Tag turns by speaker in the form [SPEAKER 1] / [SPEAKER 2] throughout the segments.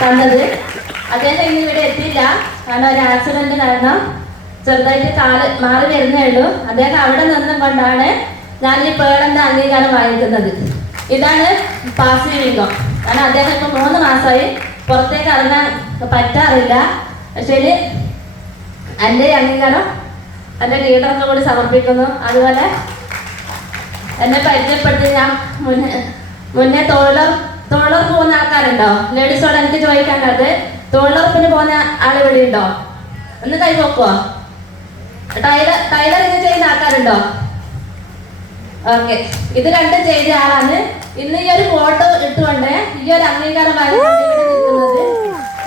[SPEAKER 1] തന്നത് അദ്ദേഹം ഇന്ന് ഇവിടെ എത്തിയില്ല. കാരണം ഒരു ആക്സിഡന്റ് കാരണം ചെറുതായിട്ട് കാൽ മാറി വരുന്നേ ഉള്ളൂ. അദ്ദേഹം അവിടെ നിന്നും കൊണ്ടാണ് ഞാൻ ഈ പേളന്റെ അംഗീകാരം വാങ്ങിക്കുന്നത്. ഇതാണ് പാസിവിംഗം കാരണം അദ്ദേഹം ഇപ്പൊ മൂന്ന് മാസമായി പുറത്തേക്ക് ഇറങ്ങാൻ പറ്റാറില്ല. പക്ഷേ എന്റെ അംഗീകാരം എന്റെ ലീഡറിനും കൂടി സമർപ്പിക്കുന്നു. അതുപോലെ എന്നെ പരിചയപ്പെടുത്തി ഞാൻ മുന്നേ മുന്നേ തൊഴിലുറ തൊഴിലുറപ്പ് പോകുന്ന ആൾക്കാരുണ്ടോ? ലേഡീസോട് എനിക്ക് ചോദിക്കാനുള്ളത്. തൊഴിലുറപ്പിന് പോകുന്ന ആൾ ഇവിടെ ഉണ്ടോ ഒന്ന് കൈ നോക്കുവോ ടൈലർ ടൈലറിങ് ചെയ്യുന്ന ആൾക്കാരുണ്ടോ? ഓക്കെ. ഇത് രണ്ടും ചെയ്ത ആളാണ്. ഇന്ന് ഈ ഒരു ഫോട്ടോ ഇട്ടുകൊണ്ട് ഈ ഒരു അംഗീകാരമായി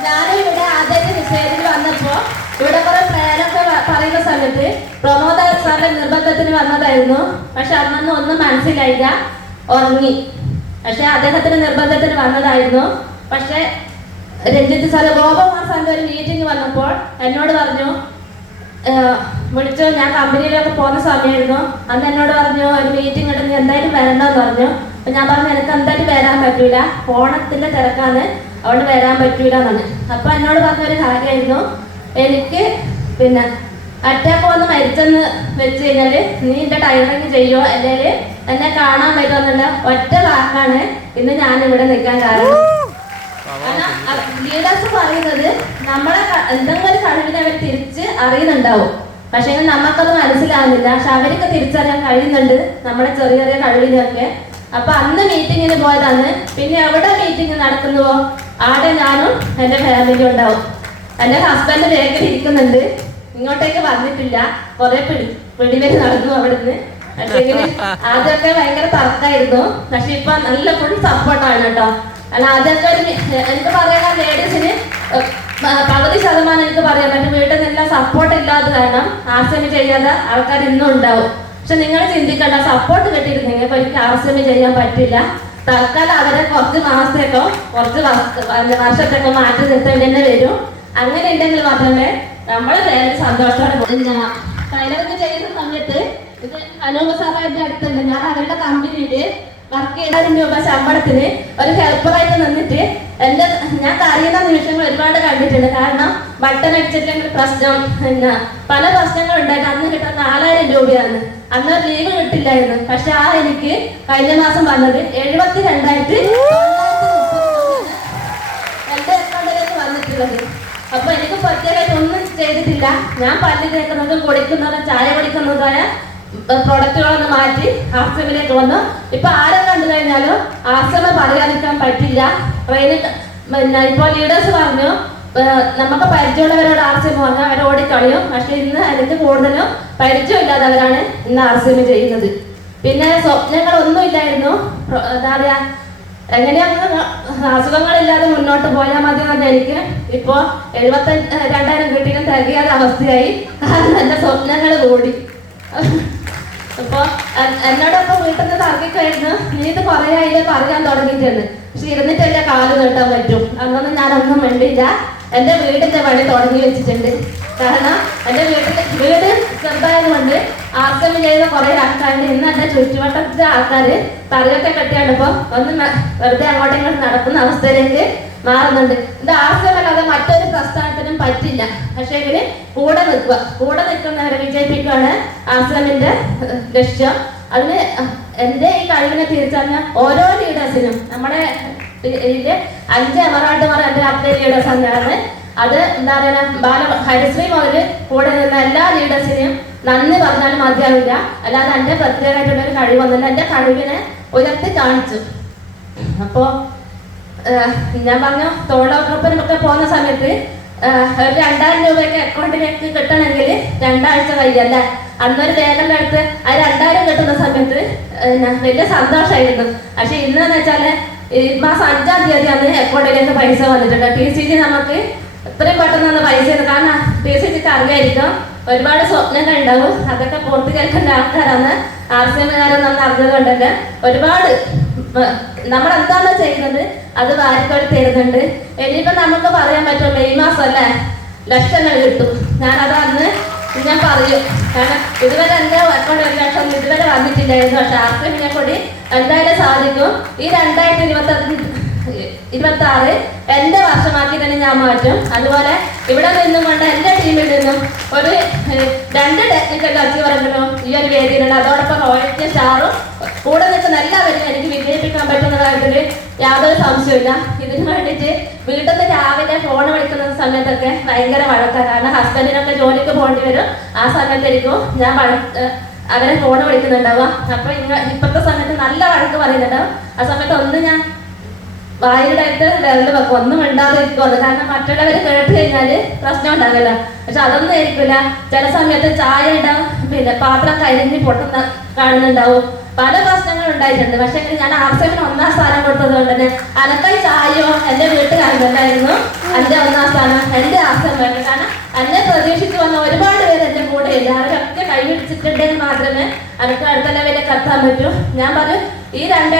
[SPEAKER 1] ഞാനും ഇവിടെ ആദ്യത്തെ വിഷയത്തിൽ വന്നപ്പോ ഇവിടെ കുറെ പ്രേരൊക്കെ പറയുന്ന സമയത്ത് പ്രമോദ സാറിന്റെ നിർബന്ധത്തിന് വന്നതായിരുന്നു. പക്ഷെ അന്നൊന്നും ഒന്നും മനസ്സിലായില്ല. ഉറങ്ങി. പക്ഷെ അദ്ദേഹത്തിന്റെ നിർബന്ധത്തിന് വന്നതായിരുന്നു. പക്ഷെ രഞ്ജിത്ത് സാറ് ഗോപകുമാർ സാറിന്റെ ഒരു മീറ്റിംഗ് വന്നപ്പോൾ എന്നോട് പറഞ്ഞു വിളിച്ചു ഞാൻ കമ്പനിയിലൊക്കെ പോകുന്ന സമയമായിരുന്നു. അന്ന് എന്നോട് പറഞ്ഞു ഒരു മീറ്റിംഗ് ഉണ്ടെങ്കിൽ എന്തായാലും വരണമെന്ന് പറഞ്ഞു. അപ്പൊ ഞാൻ പറഞ്ഞു എനിക്ക് എന്തായാലും വരാൻ പറ്റൂല. ഓണത്തിന്റെ തിരക്കാണ്. അവിടെ വരാൻ പറ്റൂല എന്നാണ് അപ്പൊ എന്നോട് പറഞ്ഞ ഒരു കാര്യമായിരുന്നു. എനിക്ക് പിന്നെ അറ്റാക്ക് വന്ന് മരിച്ചെന്ന് വെച്ച് കഴിഞ്ഞാൽ നീ എന്റെ ടൈലറിങ് ചെയ്യോ? അല്ലെങ്കിൽ എന്നെ കാണാൻ പറ്റുമോ ഒറ്റ വാക്കാണ് ഇന്ന് ഞാൻ ഇവിടെ നിൽക്കാൻ കാരണം. ലീഡേഴ്സ് പറയുന്നത് നമ്മളെ എന്തെങ്കിലും കഴിവിനെ അവർ തിരിച്ച് അറിയുന്നുണ്ടാവും. പക്ഷെ നമുക്കത് മനസ്സിലാവുന്നില്ല. പക്ഷെ അവർക്ക് തിരിച്ചറിയാൻ കഴിയുന്നുണ്ട് നമ്മളെ ചെറിയ ചെറിയ കഴിവിനെയൊക്കെ. അപ്പൊ അന്ന് മീറ്റിങ്ങിന് പോയതാണ്. പിന്നെ എവിടെ മീറ്റിംഗ് നടക്കുന്നുവോ? ആടെ ഞാനും എന്റെ ഫാമിലി ഉണ്ടാവും. എന്റെ ഹസ്ബൻഡ് വേഗം ഇരിക്കുന്നുണ്ട്. ഇങ്ങോട്ടേക്ക് വന്നിട്ടില്ല. കുറെ പിടി പിടിവരി നടന്നു അവിടുന്ന്. ആദ്യമൊക്കെ ഭയങ്കര തർക്കായിരുന്നു പക്ഷെ ഇപ്പൊ നല്ല ഫുൾ സപ്പോർട്ടാണ് കേട്ടോ. അല്ല ആദ്യമൊക്കെ എനിക്ക് പറയാൻ ലേഡീസിന് പകുതി ശതമാനം എനിക്ക് പറയാൻ പറ്റും. വീട്ടിൽ നിന്നെല്ലാം സപ്പോർട്ട് ഇല്ലാത്ത കാരണം ആർസമി ചെയ്യാതെ ആൾക്കാർ ഇന്നും ഉണ്ടാവും. പക്ഷെ നിങ്ങൾ ചിന്തിക്കണ്ട സപ്പോർട്ട് കിട്ടിയിരുന്നെങ്കിൽ ഒരിക്കലും ആർസമി ചെയ്യാൻ പറ്റില്ല. തൽക്കാലം അവരെ കുറച്ച് മാസത്തേക്കോ കുറച്ച് വർഷത്തേക്കോ മാറ്റി നിർത്തേണ്ടി തന്നെ വരും. അങ്ങനെ ഉണ്ടെങ്കിൽ മാത്രമേ നമ്മൾ സന്തോഷത്തോടെ ടൈലറിങ് ചെയ്യുന്ന സമയത്ത് അനൂപ സാറിന്റെ അടുത്തുണ്ട്. ഞാൻ അവരുടെ കമ്പനിയിൽ വർക്ക് ചെയ്തതിന് രൂപ ശമ്പളത്തിന് ഒരു ഹെൽപ്പറായിട്ട് നിന്നിട്ട് എന്റെ ഞാൻ കരയുന്ന നിമിഷങ്ങൾ ഒരുപാട് കണ്ടിട്ടുണ്ട്. കാരണം ബട്ടൺ അടിച്ചിട്ട് പ്രശ്നം എന്നാ പല പ്രശ്നങ്ങളും ഉണ്ടായിട്ട് അന്ന് കിട്ടുന്ന നാലായിരം രൂപയാണ്. അന്ന് ലീവ് കിട്ടില്ലായിരുന്നു. പക്ഷെ ആ എനിക്ക് കഴിഞ്ഞ മാസം വന്നത് എഴുപത്തി രണ്ടായിട്ട് എന്റെ അക്കൗണ്ടിലേക്ക് വന്നിട്ടുള്ളത്. അപ്പൊ എനിക്ക് പ്രത്യേകമായിട്ട് ഒന്നും ചെയ്തിട്ടില്ല. ഞാൻ പല്ല് കേൾക്കുന്നതും കുടിക്കുന്നതും ചായ കുടിക്കുന്നതായ പ്രൊഡക്റ്റുകളൊന്ന് മാറ്റി ആശ്രമിലേക്ക് വന്നു ഇപ്പൊ ആരെ കണ്ടു കഴിഞ്ഞാലും ആശ്രമ പറയാതിരിക്കാൻ പറ്റില്ല. ട്രെയിനിൽ പിന്നെ ഇപ്പോൾ ലീഡേഴ്സ് പറഞ്ഞു നമുക്ക് പരിചയമുള്ളവരോട് ആർസ്യം പറഞ്ഞാൽ അവർ ഓടിക്കളയും. പക്ഷെ ഇന്ന് എനിക്ക് കൂടുതലും പരിചയമില്ലാത്തവരാണ് ഇന്ന് ആർസ്യം ചെയ്യുന്നത്. പിന്നെ സ്വപ്നങ്ങളൊന്നും ഇല്ലായിരുന്നു. പ്രൊ- എന്താ പറയാ എങ്ങനെയാണ് അസുഖങ്ങളില്ലാതെ മുന്നോട്ട് പോയാൽ മതി എന്നാണ് എനിക്ക് ഇപ്പോ എഴുപത്തഞ്ച് രണ്ടായിരം കിട്ടിയും തികയാത്ത അവസ്ഥയായി. കാരണം എന്റെ സ്വപ്നങ്ങൾ കൂടി. എന്നോടൊപ്പം വീട്ടിൽ നിന്ന് തർക്കിക്കായിരുന്നു. നീ ഇത് കുറെ ആയില്ലേ പറയാൻ തുടങ്ങിയിട്ടുണ്ട്. പക്ഷെ ഇരുന്നിട്ടല്ലേ കാൽ നീട്ടാൻ പറ്റും. അന്നൊന്നും ഞാനൊന്നും വേണ്ടിയില്ല എന്റെ വീടിന്റെ പണി തുടങ്ങി വെച്ചിട്ടുണ്ട്. കാരണം എന്റെ വീട്ടിൽ വീട് ചെറുതായതുകൊണ്ട് ആർക്കും ചെയ്യുന്ന കുറെ ആൾക്കാരുണ്ട്. ഇന്ന് എന്റെ ചുറ്റുവട്ടത്തെ ആൾക്കാര് തറയൊക്കെ കെട്ടിയാണിപ്പോ ഒന്ന് വെറുതെ അങ്ങോട്ടും ഇങ്ങോട്ടും നടക്കുന്ന അവസ്ഥയിലേക്ക് മാറുന്നുണ്ട്. ഇത് ആർക്കമല്ലാതെ മറ്റൊരു പ്രസ്ഥാനത്തിനും പറ്റില്ല. പക്ഷെ ഇതിന് കൂടെ നിൽക്കുക. കൂടെ നിൽക്കുന്നവരെ വിജയിപ്പിക്കുകയാണ് ആശ്രമിന്റെ ലക്ഷ്യം. അതിന് എന്റെ ഈ കഴിവിനെ തിരിച്ചറിഞ്ഞ ഓരോ ലീഡേഴ്സിനും നമ്മുടെ അഞ്ച് അഞ്ച് എമറാട്ടുമാർ എന്റെ അപ്ഡേറ്റ് ലീഡേഴ്സ് തന്നെയാണ്. അത് എന്താ പറയുക ബാല ഹരിശ്രീ മുതൽ കൂടെ നിന്ന എല്ലാ ലീഡേഴ്സിനെയും നന്ദി പറഞ്ഞാലും മതിയാവില്ല. അല്ലാതെ എന്റെ പ്രത്യേകമായിട്ടുള്ള ഒരു കഴിവൊന്നുമില്ല എന്റെ കഴിവിനെ ഉയർത്തി കാണിച്ചു. അപ്പോ ഞാൻ പറഞ്ഞു തൊഴിലുറപ്പിനൊക്കെ പോകുന്ന സമയത്ത് ഒരു രണ്ടായിരം രൂപയൊക്കെ അക്കൗണ്ടിലേക്ക് കിട്ടണമെങ്കിൽ രണ്ടാഴ്ച കഴിയല്ല? അന്നൊരു വേഗം എടുത്ത് ആ രണ്ടായിരം കിട്ടുന്ന സമയത്ത് വലിയ സന്തോഷമായിരുന്നു പക്ഷെ ഇന്നെന്ന് വെച്ചാൽ ഈ മാസം അഞ്ചാം തീയതിയാണ് അക്കൗണ്ടിലേക്ക് പൈസ വന്നിട്ടുണ്ട്. പി സി ജി നമുക്ക് എത്രയും പെട്ടെന്ന് ഒന്ന് പൈസ കാരണം പി സി ജിക്ക് അറിയായിരിക്കും ഒരുപാട് സ്വപ്നങ്ങൾ ഉണ്ടാവും. അതൊക്കെ പൂർത്തീകരിക്കേണ്ട ആൾക്കാരാണ്. ആർ സി എമ്മുകാരെന്ന് അറിഞ്ഞത് ഒരുപാട് നമ്മൾ എന്താണോ ചെയ്യുന്നത്? അത് വാരിക്കോടി തരുന്നുണ്ട്. ഇനിയിപ്പോ നമുക്ക് പറയാൻ പറ്റും മെയ് മാസം അല്ലേ ലക്ഷങ്ങൾ കിട്ടും. ഞാൻ അത് അന്ന് ഞാൻ പറയും. കാരണം ഇതുവരെ എന്റെ അക്കൗണ്ട് ഒരു ലക്ഷം ഇതുവരെ വന്നിട്ടില്ലായിരുന്നു. പക്ഷെ ആർക്കും ഞാൻ കൂടി എന്തായാലും സാധിക്കും. ഈ രണ്ടായിരത്തി ഇരുപത്തി ഇരുപത്തി ആറ് എന്റെ വർഷമാക്കി തന്നെ ഞാൻ മാറ്റും. അതുപോലെ ഇവിടെ നിന്നും കൊണ്ട് എന്റെ ടീമിൽ നിന്നും ഒരു രണ്ട് ടെക്നിക്കൽ അച്ചീവറെങ്കിലും ഈ ഒരു വേദിയിലുണ്ട്. അതോടൊപ്പം റോയൽറ്റി സ്റ്റാറും കൂടെ നിൽക്കുന്ന എല്ലാവരും എനിക്ക് വിജയിപ്പിക്കാൻ പറ്റുന്ന കാര്യത്തിൽ യാതൊരു സംശയമില്ല ഇതിന് വേണ്ടിയിട്ട് വീട്ടിൽ നിന്ന് രാവിലെ ഫോൺ വിളിക്കുന്ന സമയത്തൊക്കെ ഭയങ്കര വഴക്കാണ്. കാരണം ഹസ്ബൻഡിനൊക്കെ ജോലിക്ക് പോകേണ്ടി വരും. ആ സമയത്തായിരിക്കും ഞാൻ അവരെ ഫോൺ വിളിക്കുന്നുണ്ടാവുക. അപ്പൊ ഇങ്ങ ഇപ്പോഴത്തെ സമയത്ത് നല്ല വഴക്ക് പറയുന്നുണ്ടാവും. ആ സമയത്ത് ഒന്ന് ഞാൻ വായിലായിട്ട് വിരൽ വെക്കും. ഒന്നും മിണ്ടാതെ ഇരിക്കുമല്ലോ കാരണം മറ്റുള്ളവർ കേട്ട് കഴിഞ്ഞാൽ പ്രശ്നം ഉണ്ടാവില്ല. പക്ഷെ അതൊന്നും ആയിരിക്കില്ല ചില സമയത്ത് ചായ ഇടാം പിന്നെ പാത്രം കരിഞ്ഞ് പൊട്ടുന്ന കാണുന്നുണ്ടാവും. പല പ്രശ്നങ്ങൾ ഉണ്ടായിട്ടുണ്ട്. പക്ഷെ ഞാൻ ആർസെമിന് ഒന്നാം സ്ഥാനം കൊടുത്തത് കൊണ്ട് തന്നെ അനക്കായി ചായയോ എന്റെ വീട്ടുകാരുണ്ടായിരുന്നു എന്റെ ഒന്നാം സ്ഥാനം എന്റെ ആർസം വേണ്ട കാരണം എന്നെ പ്രതീക്ഷിച്ചു വന്ന ഒരുപാട് പേര് എന്റെ കൂടെ ഇല്ല അവരൊക്കെ കൈപിടിച്ചിട്ടുണ്ടെങ്കിൽ മാത്രമേ അനക്ക് അടുത്ത ലെവലിലേക്ക് എത്താൻ പറ്റൂ. ഞാൻ പറഞ്ഞു ഈ രണ്ട്